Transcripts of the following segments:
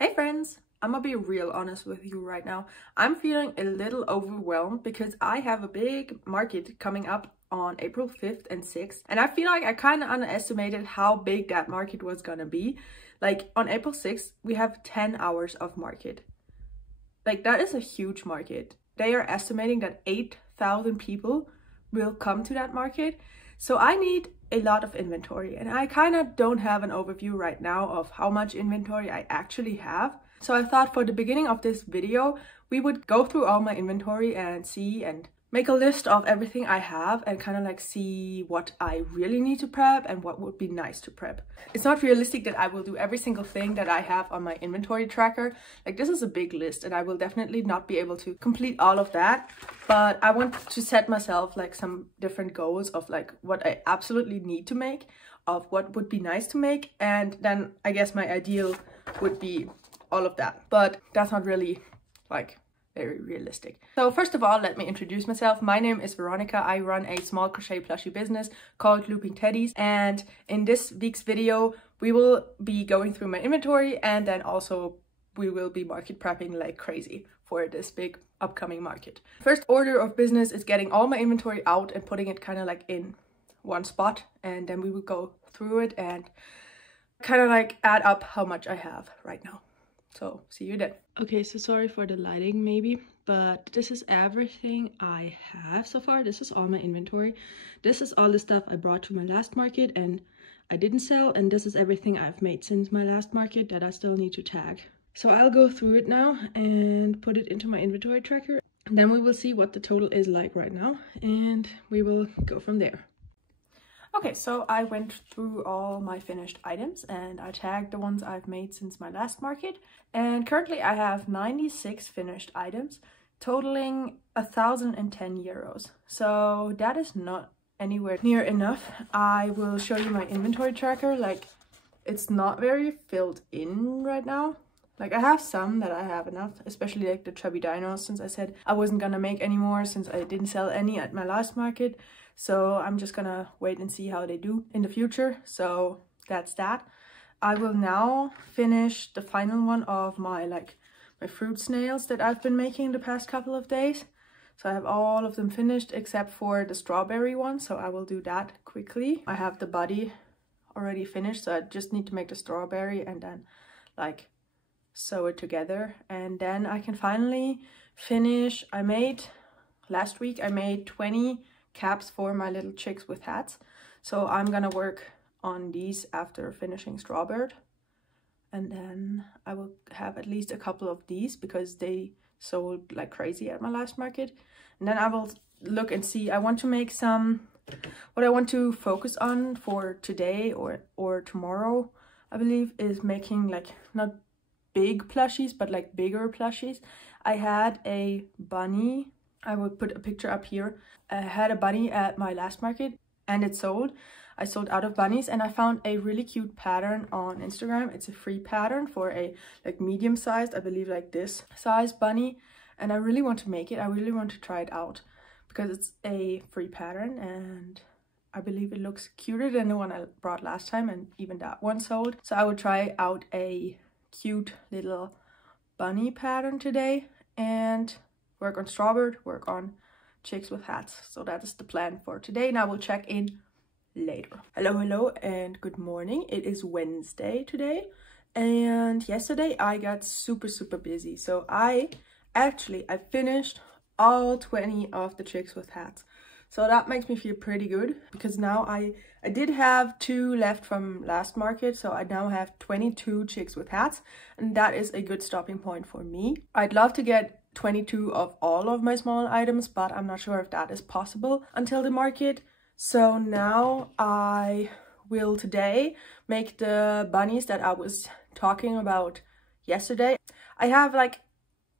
Hey friends, I'm gonna be real honest with you right now. I'm feeling a little overwhelmed because I have a big market coming up on April 5th and 6th, and I feel like I kind of underestimated how big that market was gonna be. Like on April 6th, we have 10 hours of market. Like that is a huge market. They are estimating that 8,000 people will come to that market. So I need a lot of inventory, and I kind of don't have an overview right now of how much inventory I actually have. So I thought for the beginning of this video, we would go through all my inventory and see and make a list of everything I have and kind of like see what I really need to prep and what would be nice to prep. It's not realistic that I will do every single thing that I have on my inventory tracker. Like this is a big list and I will definitely not be able to complete all of that. But I want to set myself like some different goals of like what I absolutely need to make, of what would be nice to make. And then I guess my ideal would be all of that. But that's not really like very realistic. So first of all, let me introduce myself. My name is Veronica. I run a small crochet plushie business called Looping Teddies, and in this week's video we will be going through my inventory, and then also we will be market prepping like crazy for this big upcoming market. First order of business is getting all my inventory out and putting it kind of like in one spot, and then we will go through it and kind of like add up how much I have right now. So see you then. Okay, so sorry for the lighting maybe, but this is everything I have so far. This is all my inventory. This is all the stuff I brought to my last market and I didn't sell, and this is everything I've made since my last market that I still need to tag. So I'll go through it now and put it into my inventory tracker. And then we will see what the total is like right now, and we will go from there. Okay, so I went through all my finished items and I tagged the ones I've made since my last market. And currently I have 96 finished items, totaling 1,010 euros. So that is not anywhere near enough. I will show you my inventory tracker. Like, it's not very filled in right now. Like, I have some that I have enough, especially like the chubby dinos, since I said I wasn't gonna make any more since I didn't sell any at my last market. So I'm just gonna wait and see how they do in the future. So that's that. I will now finish the final one of my fruit snails that I've been making the past couple of days. So I have all of them finished except for the strawberry one. So I will do that quickly. I have the body already finished, so I just need to make the strawberry and then like sew it together. And then I can finally finish. Last week I made 20 caps for my little chicks with hats, so I'm gonna work on these after finishing Strawbird, and then I will have at least a couple of these because they sold like crazy at my last market. And then I will look and see, I want to make some, what I want to focus on for today or tomorrow, I believe, is making like not big plushies but like bigger plushies. I had a bunny, I will put a picture up here. I had a bunny at my last market and it sold. I sold out of bunnies, and I found a really cute pattern on Instagram. It's a free pattern for a like medium sized, I believe like this size bunny. And I really want to make it. I really want to try it out because it's a free pattern and I believe it looks cuter than the one I brought last time, and even that one sold. So I will try out a cute little bunny pattern today and work on Strawbird, work on chicks with hats. So that is the plan for today, and I will check in later. Hello and good morning. It is Wednesday today, and yesterday I got super busy. So I finished all 20 of the chicks with hats. So that makes me feel pretty good because now I did have 2 left from last market, so I now have 22 chicks with hats, and that is a good stopping point for me. I'd love to get 22 of all of my small items, but I'm not sure if that is possible until the market. So now I will today make the bunnies that I was talking about yesterday. I have like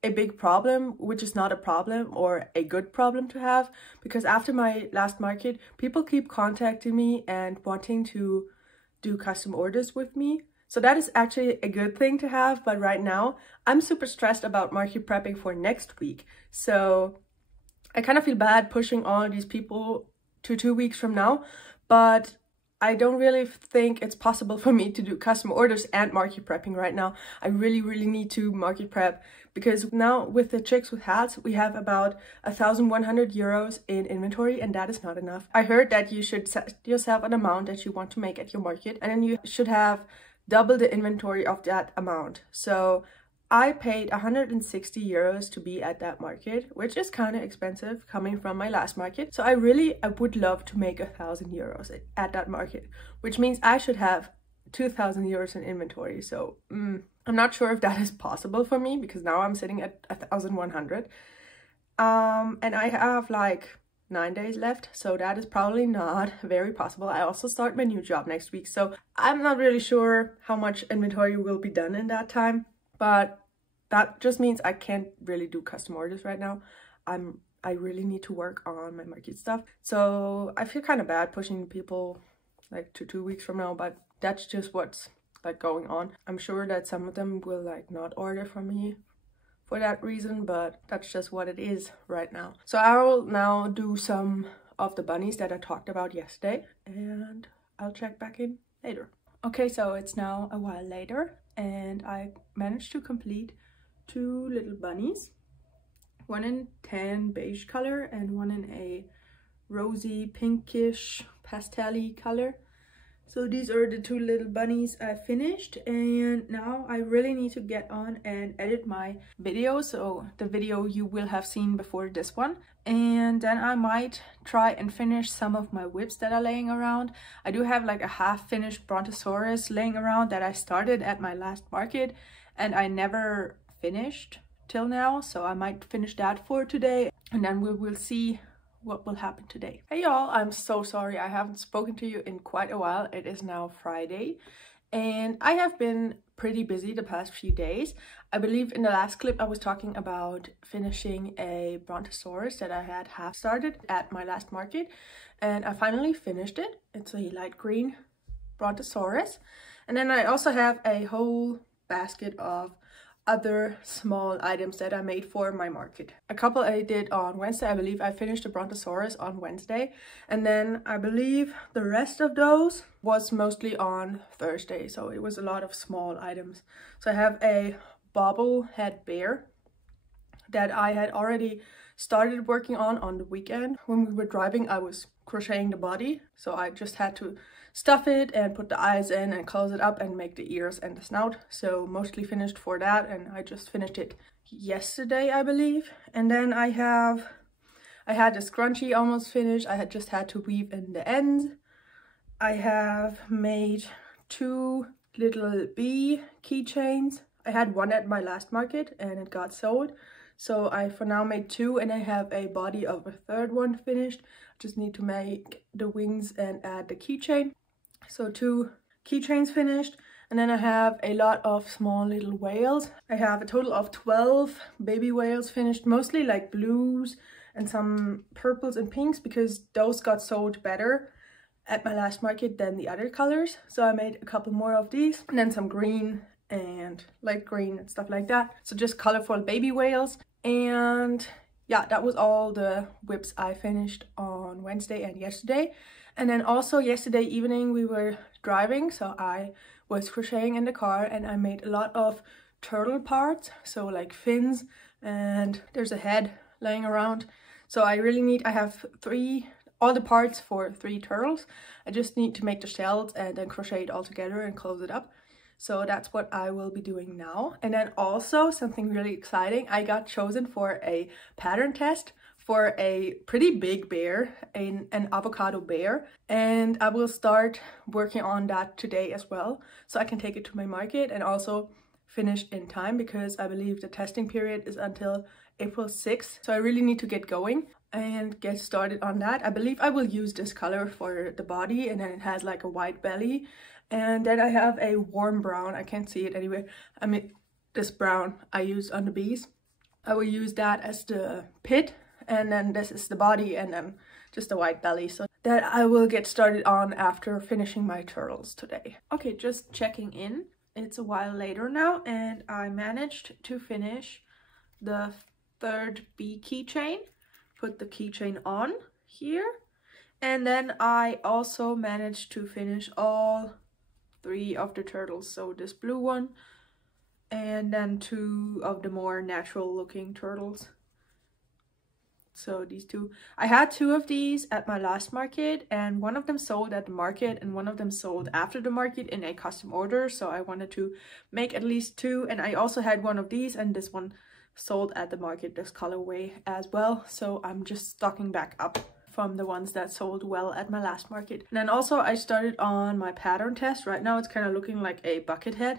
a big problem, which is not a problem or a good problem to have, because after my last market, people keep contacting me and wanting to do custom orders with me. So that is actually a good thing to have, but right now I'm super stressed about market prepping for next week. So I kind of feel bad pushing all these people to 2 weeks from now, but I don't really think it's possible for me to do custom orders and market prepping right now. I really need to market prep, because now with the Chicks with Hats, we have about 1,100 euros in inventory, and that is not enough. I heard that you should set yourself an amount that you want to make at your market, and then you should have double the inventory of that amount. So I paid 160 euros to be at that market, which is kind of expensive coming from my last market. So I would love to make 1,000 euros at that market, which means I should have 2,000 euros in inventory. So I'm not sure if that is possible for me, because now I'm sitting at 1,100. And I have like 9 days left, so that is probably not very possible. I also start my new job next week, so I'm not really sure how much inventory will be done in that time. But that just means I can't really do custom orders right now. I really need to work on my market stuff. So I feel kind of bad pushing people like to 2 weeks from now, but that's just what's like going on. I'm sure that some of them will like not order from me for that reason, but that's just what it is right now. So I will now do some of the bunnies that I talked about yesterday, and I'll check back in later. Okay, so it's now a while later, and I managed to complete 2 little bunnies, one in tan beige color and one in a rosy pinkish pastel-y color. So these are the 2 little bunnies I finished, and now I really need to get on and edit my video, so the video you will have seen before this one. And then I might try and finish some of my whips that are laying around. I do have like a half-finished Brontosaurus laying around that I started at my last market and I never finished till now, so I might finish that for today, and then we will see what will happen today. Hey y'all, I'm so sorry I haven't spoken to you in quite a while. It is now Friday and I have been pretty busy the past few days. I believe in the last clip I was talking about finishing a Brontosaurus that I had half started at my last market, and I finally finished it. It's a light green Brontosaurus, and then I also have a whole basket of other small items that I made for my market. A couple I did on Wednesday. I believe I finished the Brontosaurus on Wednesday, and then I believe the rest of those was mostly on Thursday, so it was a lot of small items. So I have a bobblehead bear that I had already started working on the weekend. When we were driving, I was crocheting the body, so I just had to stuff it and put the eyes in and close it up and make the ears and the snout. So mostly finished for that, and I just finished it yesterday, I believe. And then I had the scrunchie almost finished. I had just had to weave in the ends. I have made 2 little bee keychains. I had one at my last market and it got sold, so I for now made 2, and I have a body of a 3rd one finished. Just need to make the wings and add the keychain. So 2 keychains finished, and then I have a lot of small little whales. I have a total of 12 baby whales finished, mostly like blues and some purples and pinks, because those got sold better at my last market than the other colors. So I made a couple more of these, and then some green and light green and stuff like that. So just colorful baby whales. And yeah, that was all the whips I finished on Wednesday and yesterday. And then also yesterday evening we were driving, so I was crocheting in the car and I made a lot of turtle parts, so like fins, and there's a head laying around. So I have all the parts for 3 turtles. I just need to make the shells and then crochet it all together and close it up. So that's what I will be doing now. And then also something really exciting, I got chosen for a pattern test for a pretty big bear, an avocado bear, and I will start working on that today as well, so I can take it to my market and also finish in time, because I believe the testing period is until April 6th. So I really need to get going and get started on that. I believe I will use this color for the body, and then it has like a white belly. And then I have a warm brown, I can't see it anyway. I mean, this brown I used on the bees. I will use that as the pit, and then this is the body, and then just a white belly. So that I will get started on after finishing my turtles today. Okay, just checking in. It's a while later now, and I managed to finish the 3rd bee keychain. Put the keychain on here, And then I also managed to finish all 3 of the turtles. So this blue one and then 2 of the more natural looking turtles. So these 2. I had 2 of these at my last market, and one of them sold at the market and one of them sold after the market in a custom order. So I wanted to make at least 2, and I also had one of these, and this one sold at the market, this colorway as well. So I'm just stocking back up from the ones that sold well at my last market. And then also I started on my pattern test. Right now it's kind of looking like a bucket head,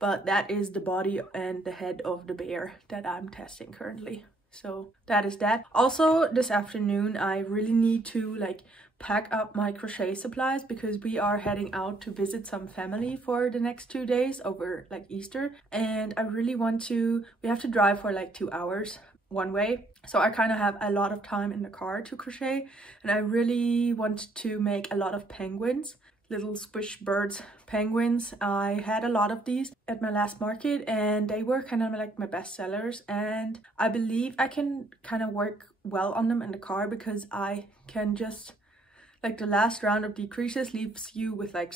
but that is the body and the head of the bear that I'm testing currently. So that is that. Also this afternoon I really need to like pack up my crochet supplies because we are heading out to visit some family for the next 2 days over like Easter, and I really want to, we have to drive for like 2 hours one way, so I kind of have a lot of time in the car to crochet, and I really want to make a lot of penguins, little squish birds penguins. I had a lot of these at my last market and they were kind of like my best sellers, and I believe I can kind of work well on them in the car because I can just, like, the last round of decreases leaves you with like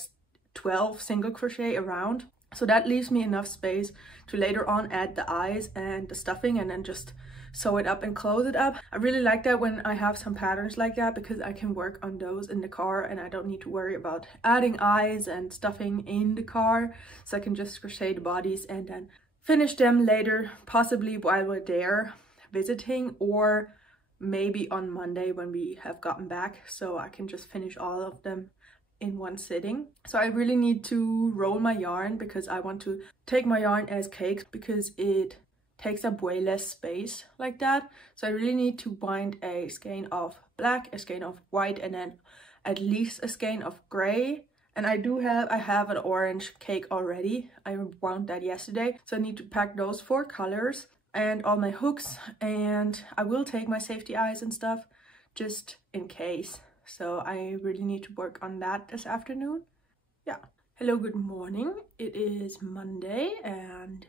12 single crochet around, so that leaves me enough space to later on add the eyes and the stuffing and then just sew it up and close it up. I really like that when I have some patterns like that because I can work on those in the car and I don't need to worry about adding eyes and stuffing in the car, so I can just crochet the bodies and then finish them later, possibly while we're there visiting, or maybe on Monday when we have gotten back, so I can just finish all of them in one sitting. So I really need to roll my yarn because I want to take my yarn as cakes because it takes up way less space like that. So I really need to wind a skein of black, a skein of white, and then at least a skein of gray. And I have an orange cake already. I wound that yesterday, so I need to pack those 4 colors and all my hooks, and I will take my safety eyes and stuff just in case. So I really need to work on that this afternoon. Yeah. Hello, good morning. It is Monday and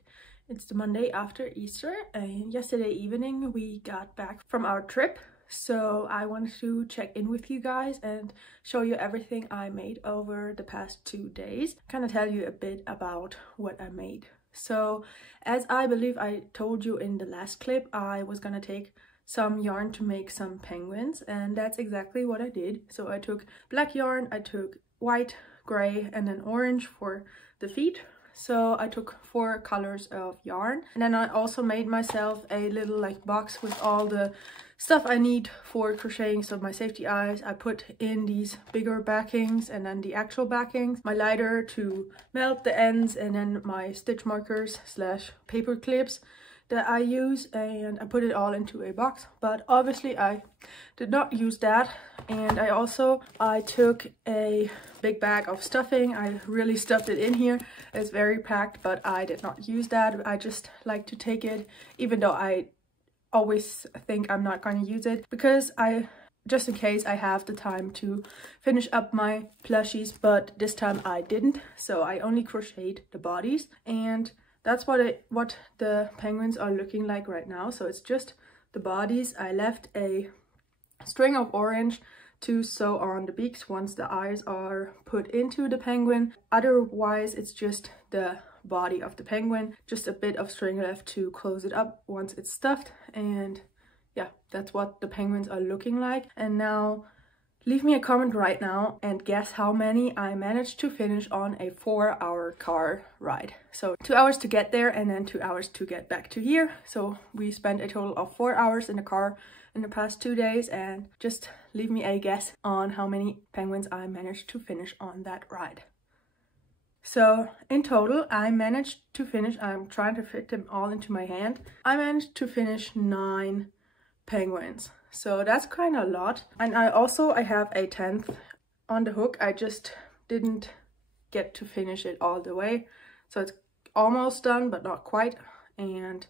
it's the Monday after Easter, and yesterday evening we got back from our trip. So I wanted to check in with you guys and show you everything I made over the past 2 days. Kind of tell you a bit about what I made. So as I believe I told you in the last clip, I was gonna take some yarn to make some penguins, and that's exactly what I did. So I took black yarn, I took white, gray, and then orange for the feet. So I took 4 colors of yarn, and then I also made myself a little like box with all the stuff I need for crocheting. So my safety eyes, I put in these bigger backings and then the actual backings, my lighter to melt the ends, and then my stitch markers / paper clips that I use, and I put it all into a box. But obviously I did not use that, and I took a big bag of stuffing. I really stuffed it in here. It's very packed, but I did not use that. I just like to take it, even though I always think I'm not going to use it, because just in case I have the time to finish up my plushies, but this time I didn't. So I only crocheted the bodies, and that's what the penguins are looking like right now. So it's just the bodies. I left a string of orange to sew on the beaks once the eyes are put into the penguin. Otherwise, it's just the body of the penguin, just a bit of string left to close it up once it's stuffed. And yeah, that's what the penguins are looking like. And now leave me a comment right now and guess how many I managed to finish on a 4-hour car ride. So 2 hours to get there and then 2 hours to get back to here. So we spent a total of 4 hours in the car in the past 2 days, and just leave me a guess on how many penguins I managed to finish on that ride. So in total I managed to finish, I'm trying to fit them all into my hand, I managed to finish 9 penguins. So that's kind of a lot. And I have a 10th on the hook. I just didn't get to finish it all the way. So it's almost done, but not quite. And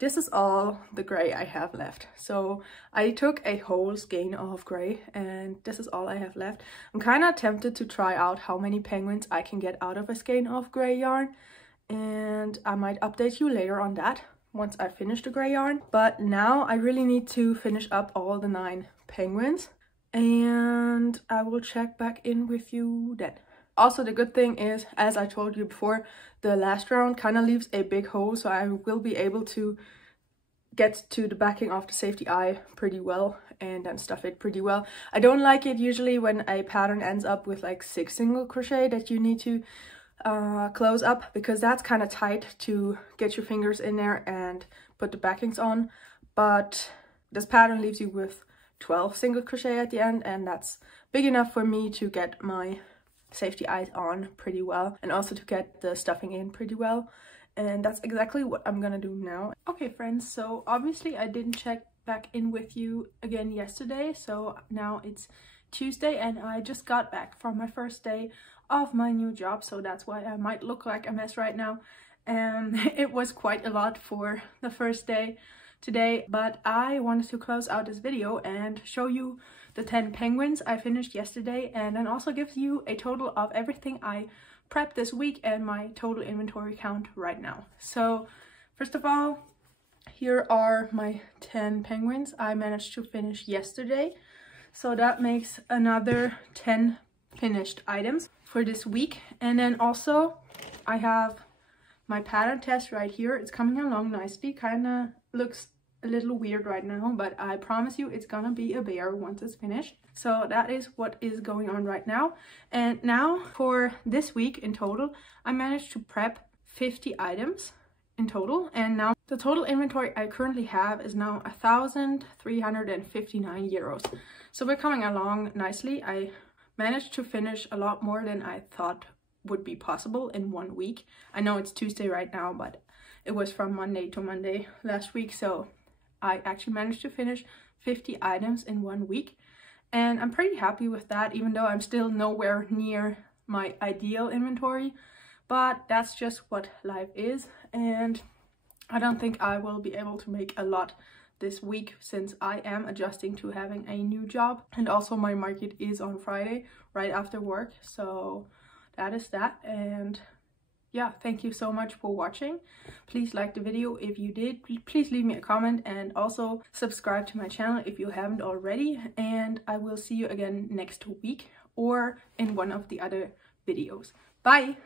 this is all the gray I have left. So I took a whole skein of gray and this is all I have left. I'm kind of tempted to try out how many penguins I can get out of a skein of gray yarn. And I might update you later on that once I finish the gray yarn. But now I really need to finish up all the 9 penguins. and I will check back in with you then. Also, the good thing is, as I told you before, the last round kind of leaves a big hole, so I will be able to get to the backing of the safety eye pretty well and then stuff it pretty well. I don't like it usually when a pattern ends up with like 6 single crochet that you need to close up, because that's kind of tight to get your fingers in there and put the backings on. But this pattern leaves you with 12 single crochet at the end, and that's big enough for me to get my safety eyes on pretty well and also to get the stuffing in pretty well. And that's exactly what I'm gonna do now. Okay friends, so obviously I didn't check back in with you again yesterday, so now it's Tuesday and I just got back from my first day of my new job, so that's why I might look like a mess right now. It was quite a lot for the first day today, but I wanted to close out this video and show you the 10 penguins I finished yesterday, and then also gives you a total of everything I prepped this week and my total inventory count right now. So first of all, here are my 10 penguins I managed to finish yesterday, so that makes another 10 finished items for this week. And then also I have my pattern test right here. It's coming along nicely, kind of looks a little weird right now, but I promise you it's gonna be a bear once it's finished. So that is what is going on right now. And now for this week in total, I managed to prep 50 items in total, and now the total inventory I currently have is now 1,359 euros. So we're coming along nicely. I managed to finish a lot more than I thought would be possible in 1 week. I know it's Tuesday right now, but it was from Monday to Monday last week, so I actually managed to finish 50 items in 1 week, and I'm pretty happy with that, even though I'm still nowhere near my ideal inventory. But that's just what life is, and I don't think I will be able to make a lot this week since I am adjusting to having a new job, and also my market is on Friday right after work, so that is that. And yeah, thank you so much for watching. Please like the video if you did. Please leave me a comment and also subscribe to my channel if you haven't already. And I will see you again next week or in one of the other videos. Bye!